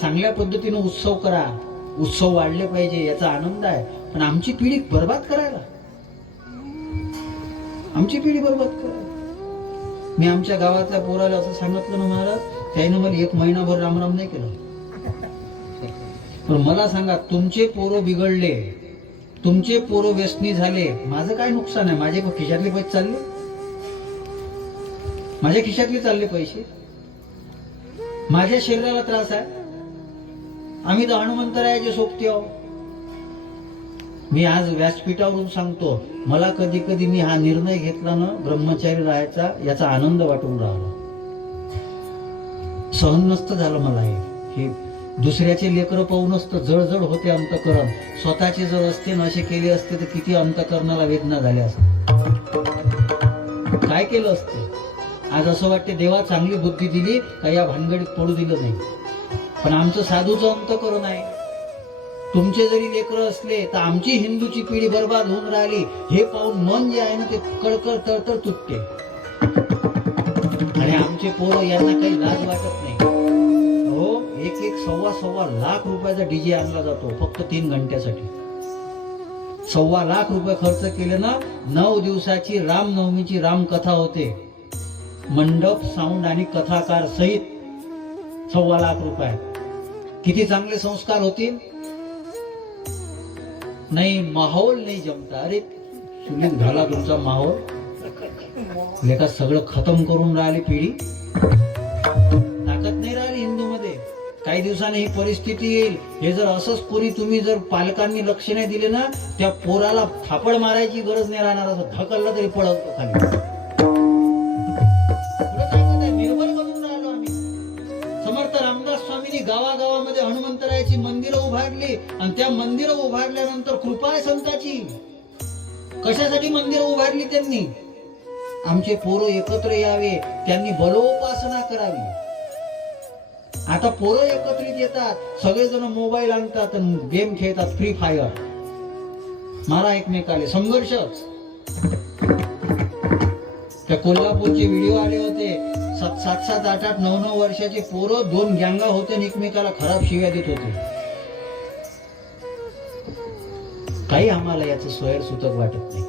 चांगल्या पद्धतीने उत्सव करा, उत्सव वाढले पाहिजे याचा आनंद आहे, पण आमची पिढी बर्बाद करायला, आमची पिढी बर्बाद करायला. मी आमच्या गावातल्या पोराला असं सांगितलं ना महाराज, त्याने मला 1 महिनाभर रामराम नाही केलं. पण मला सांगा, तुमचे पोरं बिघडले, तुमचे पोरं व्यसनी झाले, माझं काय नुकसान आहे? माझे खिशातले पैसे चालले, माझ्या खिशातले चालले पैसे, माझ्या शरीराला त्रास आहे. आम्ही तर हनुमंतरायाचे सोबती आहो. मी आज व्यासपीठावरून सांगतो, मला कधी कधी मी हा निर्णय घेतला ना ब्रह्मचारी राहायचा, याचा आनंद वाटून राहिला. सहन नसतं झालं मला हे दुसऱ्याचे लेकरं पाहूनच तर जळजळ होते अंतकरण. स्वतःचे जर असते ना असे केले असते तर किती अंतकरणाला वेदना झाल्या असत्या, काय केलं असते. आज असं वाटते देवा चांगली बुद्धी दिली का या भानगडीत पडू दिलं नाही. पण आमचं साधूचं अंतकरण आहे. तुमचे जरी लेकरं असले तर आमची हिंदूची पिढी बर्बाद होऊन राहिली हे पाहून मन जे आहे ना ते कळकळ तळतळ तुटते. आणि आमचे पोरं यांना काही लाज वाटत नाही. हो, 1-1 लाख रुपयाचा डीजे आणला जातो फक्त 3 घंट्यासाठी. 1.25 लाख रुपये खर्च केले ना, 9 दिवसाची रामनवमीची रामकथा होते, मंडप, साऊंड आणि कथाकार सहित 1.25 लाख रुपये. किती चांगले संस्कार होतील. नाही, माहोल नाही जमता. अरे सुनील झाला तुमचा माहोल, लेखा सगळं खतम करून राहिली पिढी, ताकद नाही राहिली हिंदू मध्ये. काही दिवसांनी ही परिस्थिती येईल. हे जर असंच कोणी तुम्ही जर पालकांनी लक्ष नाही दिले ना, त्या पोराला थापड मारायची गरज नाही राहणार. असं ढकललं तरी पळवतो खाली. निर्बल करून राहिलो आम्ही. समर्थ रामदास स्वामींनी गावागावामध्ये हनुमंतरायाची मंदिरं उभारली आणि त्या मंदिरं उभारल्यानंतर कृपा आहे संताची. कशासाठी मंदिरं उभारली त्यांनी? आमचे पोरं एकत्र यावे, त्यांनी बलोपासना करावी. आता पोरं एकत्रित येतात, सगळेजण मोबाईल आणतात आणि गेम खेळतात, फ्री फायर मारा एकमेकाले, संघर्षच. त्या कोल्हापूरचे व्हिडिओ आले होते, 7-7, 8-8, 9-9 वर्षाचे पोरं 2 गँगा होते आणि एकमेकाला खराब शिव्या देत होते. काही आम्हाला याचं सोयर सुतक वाटत नाही.